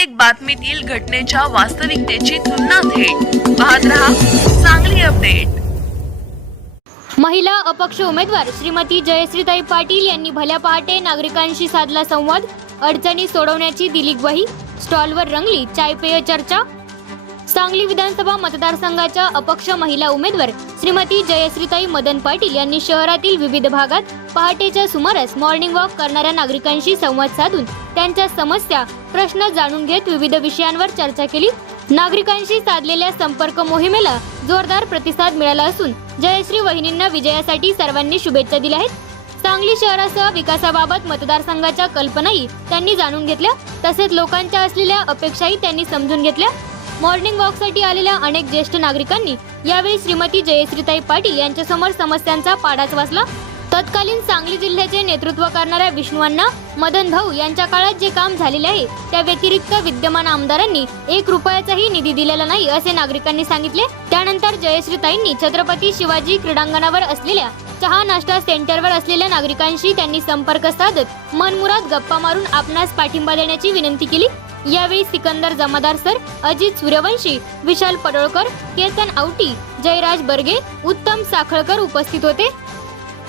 प्रत्येक बातमीतील घटनेच्या वास्तविकतेची तुलना थेट. पाहत रहा चांगली अपडेट महिला अपक्ष उमेदवार श्रीमती जयश्रीताई पाटील यांनी भल्या पहाटे नागरिकांशी साधला संवाद. अडचणी सोडवण्याची दिली ग्वाही. स्टॉलवर रंगली चाय पेय चर्चा. सांगली विधानसभा मतदारसंघाच्या अपक्ष महिला उमेदवार श्रीमती जयश्रीताई मदन पाटील यांनी शहरातील विविध भागात पहाटेच्या सुमारास मॉर्निंग वॉक करणाऱ्या नागरिकांशी संवाद साधून त्यांच्या समस्या प्रश्न जाणून घेत विविध विषयांवर चर्चा केली. नागरिकांशी साधलेल्या संपर्क मोहिमेला जोरदार प्रतिसाद मिळाला असून जयश्री वहिनींना विजयासाठी सर्वांनी शुभेच्छा दिल्या आहेत. सांगली शहरासह विकासाबाबत मतदारसंघाच्या कल्पनाही त्यांनी जाणून घेतल्या. तसेच लोकांच्या असलेल्या अपेक्षाही त्यांनी समजून घेतल्या. मॉर्निंग वॉकसाठी आलेल्या अनेक ज्येष्ठ नागरिकांनी यावेळी श्रीमती जयश्रीताई पाटील यांच्यासमोर समस्यांचा पाडाच वाचला. तत्कालीन सांगली जिल्ह्याचे नेतृत्व करणाऱ्या विष्णुअण्णा मदन भाऊ यांच्या काळात जे काम झालेले आहे त्या व्यतिरिक्त विद्यमान आमदारांनी एक रुपयाचाही निधी दिलेला नाही असे नागरिकांनी सांगितले. त्यानंतर जयश्रीताईंनी छत्रपती शिवाजी क्रीडांगणावर असलेल्या चहा नाश्ता सेंटरवर असलेल्या नागरिकांशी त्यांनी संपर्क साधत मनमुराद गप्पा मारून आपणास पाठिंबा देण्याची विनंती केली. यावेळी सिकंदर जमादार सर अजित सूर्यवंशी विशाल पडोळकर केतन आवटी जयराज बर्गे उत्तम साखळकर उपस्थित होते.